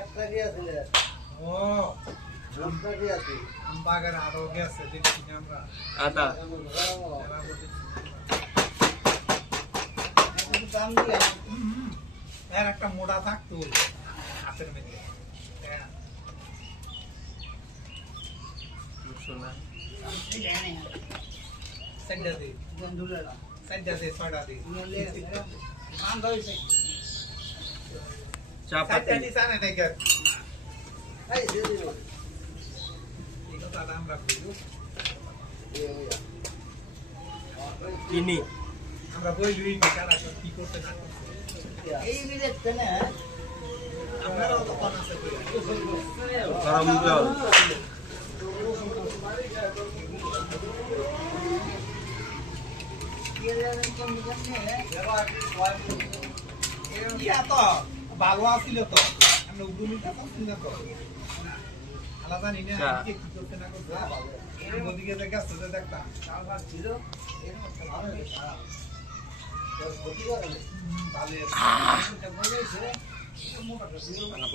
একটা দিয়েছিলে ও একটা দিয়েছি আমবাগান আরো গেছে দেখছি না আমরা আটা দাম দিয়ে এর একটা মোড়া থাকতো হাতের মধ্যে শোনা সাইডা দে বন্ধুরা সাইডা দে ছয়টা দে নাম ধরেছে চাপাতি সাইডা দি সানে নাই কর এই দিদি এই কথা আমরা কইলো চিনি আমরা বই লুই কারা কি করতে না করতে এই মিলেছে না আপনারাও তো কোন আছে গরম জল ইয়া তো ভালো আছিল তো আমরা উদ্যমিতা করছি না তো আলাদা জানি না কি করতে না করতে এর মধ্যে গিয়ে গেছে তো দেখতাম ছিল এরকম একটা ভালো খারাপ ক্ষতি করে ভালো বলেছে মোটা ছিল আনা